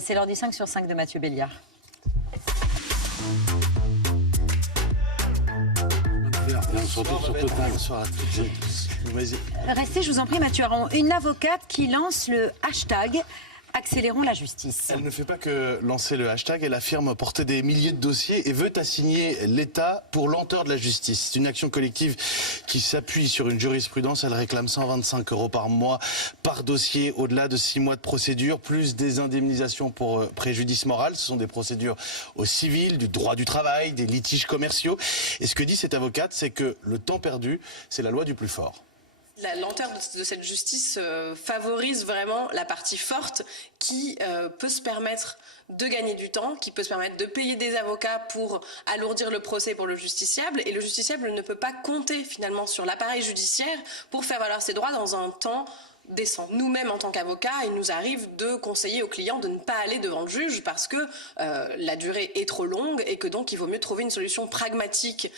C'est l'heure du 5 sur 5 de Mathieu Béliard. Restez, je vous en prie, Mathieu Aron. Une avocate qui lance le hashtag Accélérons la justice. Elle ne fait pas que lancer le hashtag, elle affirme porter des milliers de dossiers et veut assigner l'État pour lenteur de la justice. C'est une action collective qui s'appuie sur une jurisprudence. Elle réclame 125 € par mois par dossier, au-delà de 6 mois de procédure, plus des indemnisations pour préjudice moral. Ce sont des procédures au civil, du droit du travail, des litiges commerciaux. Et ce que dit cette avocate, c'est que le temps perdu, c'est la loi du plus fort. La lenteur de cette justice favorise vraiment la partie forte qui peut se permettre de gagner du temps, qui peut se permettre de payer des avocats pour alourdir le procès pour le justiciable. Et le justiciable ne peut pas compter finalement sur l'appareil judiciaire pour faire valoir ses droits dans un temps décent. Nous-mêmes, en tant qu'avocats, il nous arrive de conseiller aux clients de ne pas aller devant le juge parce que la durée est trop longue et que donc il vaut mieux trouver une solution pragmatique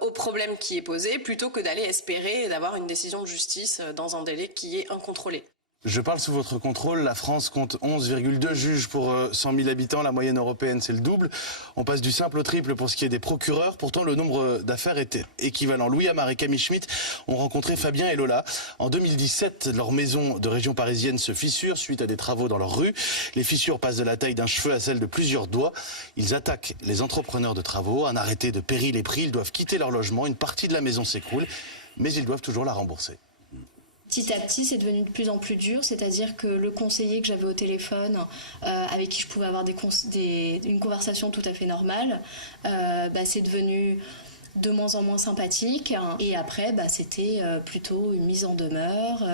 au problème qui est posé plutôt que d'aller espérer d'avoir une décision de justice dans un délai qui est incontrôlé. Je parle sous votre contrôle. La France compte 11,2 juges pour 100 000 habitants. La moyenne européenne, c'est le double. On passe du simple au triple pour ce qui est des procureurs. Pourtant, le nombre d'affaires était équivalent. Louis Amar et Camille Schmitt ont rencontré Fabien et Lola. En 2017, leur maison de région parisienne se fissure suite à des travaux dans leur rue. Les fissures passent de la taille d'un cheveu à celle de plusieurs doigts. Ils attaquent les entrepreneurs de travaux. Un arrêté de péril est pris. Ils doivent quitter leur logement. Une partie de la maison s'écroule, mais ils doivent toujours la rembourser. Petit à petit, c'est devenu de plus en plus dur, c'est-à-dire que le conseiller que j'avais au téléphone, avec qui je pouvais avoir une conversation tout à fait normale, c'est devenu de moins en moins sympathique. Et après, c'était plutôt une mise en demeure,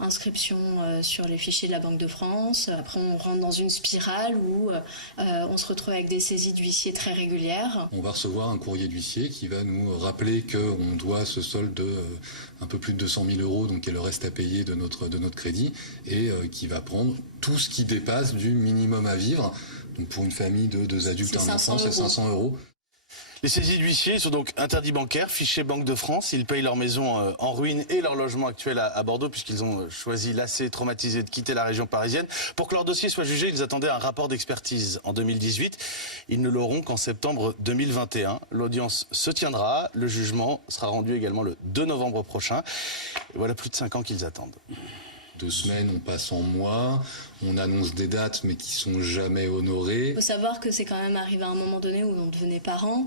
inscription sur les fichiers de la Banque de France. Après, on rentre dans une spirale où on se retrouve avec des saisies d'huissiers très régulières. On va recevoir un courrier d'huissier qui va nous rappeler qu'on doit ce solde de un peu plus de 200 000 €, donc qui est le reste à payer de notre crédit, et qui va prendre tout ce qui dépasse du minimum à vivre. Donc pour une famille de 2 adultes et un enfant, c'est 500 €. Les saisies d'huissiers sont donc interdits bancaires, fichés Banque de France. Ils payent leur maison en ruine et leur logement actuel à Bordeaux puisqu'ils ont choisi, lassés, traumatisés, de quitter la région parisienne. Pour que leur dossier soit jugé, ils attendaient un rapport d'expertise en 2018. Ils ne l'auront qu'en septembre 2021. L'audience se tiendra. Le jugement sera rendu également le 2 novembre prochain. Et voilà plus de 5 ans qu'ils attendent. 2 semaines, on passe en mois, on annonce des dates mais qui sont jamais honorées. Il faut savoir que c'est quand même arrivé à un moment donné où on devenait parents.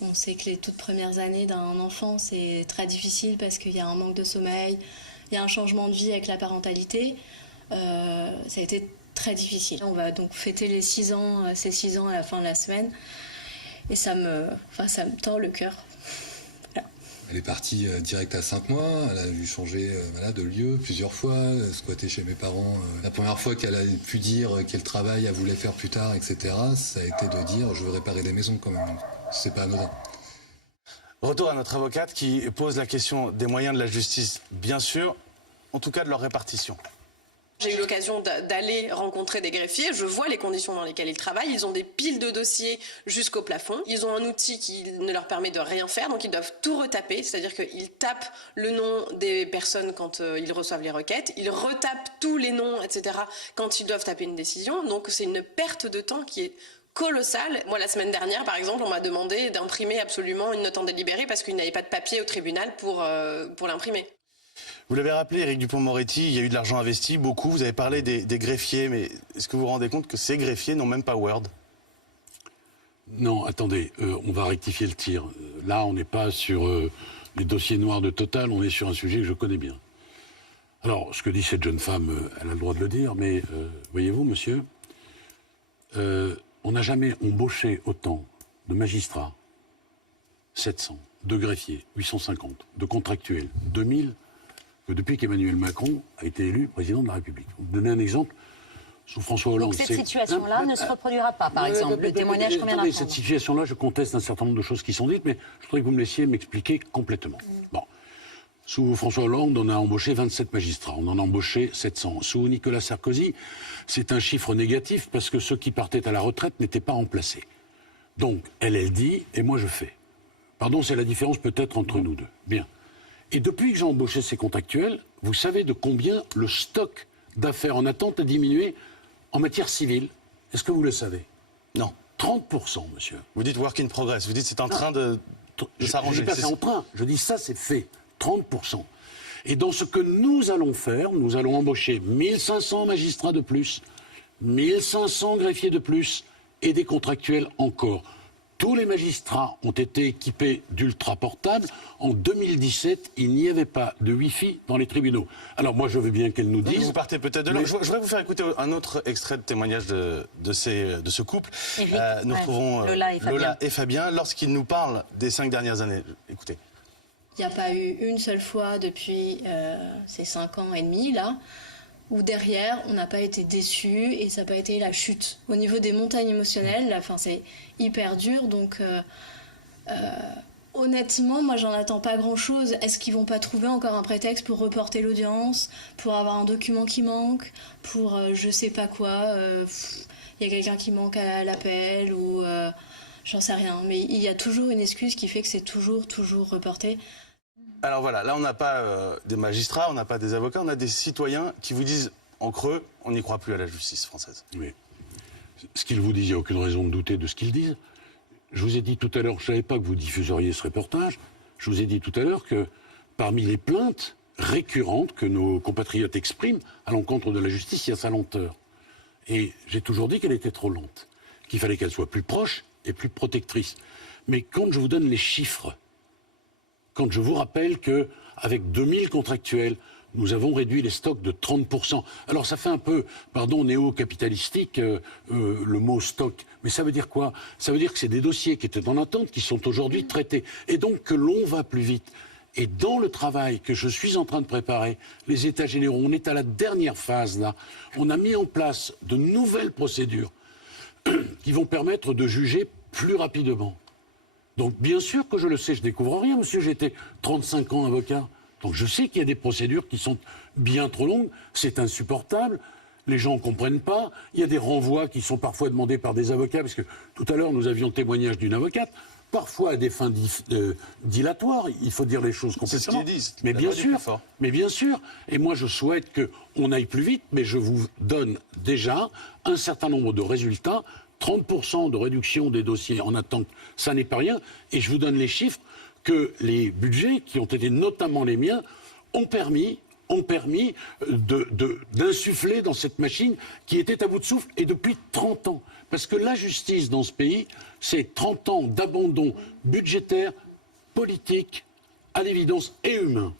On sait que les toutes premières années d'un enfant, c'est très difficile parce qu'il y a un manque de sommeil, il y a un changement de vie avec la parentalité. Ça a été très difficile. On va donc fêter ces 6 ans à la fin de la semaine. Et ça me tord le cœur. Voilà. Elle est partie direct à 5 mois, elle a dû changer de lieu plusieurs fois, squatter chez mes parents. La première fois qu'elle a pu dire quel travail elle voulait faire plus tard, etc., ça a été de dire je veux réparer des maisons quand même. C'est pas anodin. Retour à notre avocate qui pose la question des moyens de la justice, bien sûr, en tout cas de leur répartition. J'ai eu l'occasion d'aller rencontrer des greffiers, je vois les conditions dans lesquelles ils travaillent, ils ont des piles de dossiers jusqu'au plafond, ils ont un outil qui ne leur permet de rien faire, donc ils doivent tout retaper, c'est-à-dire qu'ils tapent le nom des personnes quand ils reçoivent les requêtes, ils retapent tous les noms, etc. quand ils doivent taper une décision, donc c'est une perte de temps qui est colossale. Moi, la semaine dernière, par exemple, on m'a demandé d'imprimer absolument une note en délibéré parce qu'il n'y avait pas de papier au tribunal pour l'imprimer. Vous l'avez rappelé, Éric Dupond-Moretti, il y a eu de l'argent investi, beaucoup. Vous avez parlé des greffiers, mais est-ce que vous vous rendez compte que ces greffiers n'ont même pas Word ? Non, attendez, on va rectifier le tir. Là, on n'est pas sur les dossiers noirs de Total, on est sur un sujet que je connais bien. Alors, ce que dit cette jeune femme, elle a le droit de le dire, mais voyez-vous, monsieur, on n'a jamais embauché autant de magistrats, 700, de greffiers, 850, de contractuels, 2000, que depuis qu'Emmanuel Macron a été élu président de la République. Vous donner un exemple, sous François Hollande... Donc cette situation-là ne se reproduira pas, par exemple, le témoignage qu'on vient d'entendre. Cette situation-là, je conteste un certain nombre de choses qui sont dites, mais je voudrais que vous me laissiez m'expliquer complètement. Bon. Sous François Hollande, on a embauché 27 magistrats, on en a embauché 700. Sous Nicolas Sarkozy, c'est un chiffre négatif parce que ceux qui partaient à la retraite n'étaient pas remplacés. Donc, elle dit, et moi je fais. Pardon, c'est la différence peut-être entre nous deux. Bien. Et depuis que j'ai embauché ces contractuels, vous savez de combien le stock d'affaires en attente a diminué en matière civile. Est-ce que vous le savez? Non. 30%, monsieur. Vous dites work in progress, vous dites c'est en train de s'arranger. Je dis pas c'est en train, je dis ça c'est fait, 30%. Et dans ce que nous allons faire, nous allons embaucher 1500 magistrats de plus, 1500 greffiers de plus et des contractuels encore. Tous les magistrats ont été équipés d'ultra-portables. En 2017, il n'y avait pas de Wi-Fi dans les tribunaux. Alors moi, je veux bien qu'elle nous dise... Vous partez peut-être de là. Je voudrais vous faire écouter un autre extrait de témoignage de ce couple. Éric, nous retrouvons Lola et Fabien lorsqu'ils nous parlent des 5 dernières années. Écoutez. Il n'y a pas eu une seule fois depuis ces 5 ans et demi, là, où derrière, on n'a pas été déçus et ça n'a pas été la chute. Au niveau des montagnes émotionnelles, là, c'est hyper dur, donc honnêtement, moi, j'en attends pas grand-chose. Est-ce qu'ils vont pas trouver encore un prétexte pour reporter l'audience, pour avoir un document qui manque, pour je sais pas quoi, il y a quelqu'un qui manque à l'appel ou j'en sais rien. Mais il y a toujours une excuse qui fait que c'est toujours reporté. Alors voilà, là on n'a pas des magistrats, on n'a pas des avocats, on a des citoyens qui vous disent en creux, on n'y croit plus à la justice française. Oui. Ce qu'ils vous disent, il n'y a aucune raison de douter de ce qu'ils disent. Je vous ai dit tout à l'heure, je ne savais pas que vous diffuseriez ce reportage, je vous ai dit tout à l'heure que parmi les plaintes récurrentes que nos compatriotes expriment à l'encontre de la justice, il y a sa lenteur. Et j'ai toujours dit qu'elle était trop lente, qu'il fallait qu'elle soit plus proche et plus protectrice. Mais quand je vous donne les chiffres, quand je vous rappelle qu'avec 2000 contractuels, nous avons réduit les stocks de 30%. Alors ça fait un peu, pardon, néo-capitalistique, le mot stock. Mais ça veut dire quoi? Ça veut dire que c'est des dossiers qui étaient en attente, qui sont aujourd'hui traités. Et donc que l'on va plus vite. Et dans le travail que je suis en train de préparer, les États généraux, on est à la dernière phase là. On a mis en place de nouvelles procédures qui vont permettre de juger plus rapidement. Donc bien sûr que je le sais, je découvre rien, monsieur, j'ai été 35 ans avocat. Donc je sais qu'il y a des procédures qui sont bien trop longues, c'est insupportable, les gens ne comprennent pas, il y a des renvois qui sont parfois demandés par des avocats, parce que tout à l'heure nous avions le témoignage d'une avocate, parfois à des fins dilatoires, il faut dire les choses complètement. C'est ce qu'ils disent. Mais bien sûr, et moi je souhaite qu'on aille plus vite, mais je vous donne déjà un certain nombre de résultats. 30% de réduction des dossiers en attente, ça n'est pas rien. Et je vous donne les chiffres que les budgets, qui ont été notamment les miens, ont permis d'insuffler dans cette machine qui était à bout de souffle, et depuis 30 ans. Parce que la justice dans ce pays, c'est 30 ans d'abandon budgétaire, politique, à l'évidence, et humain.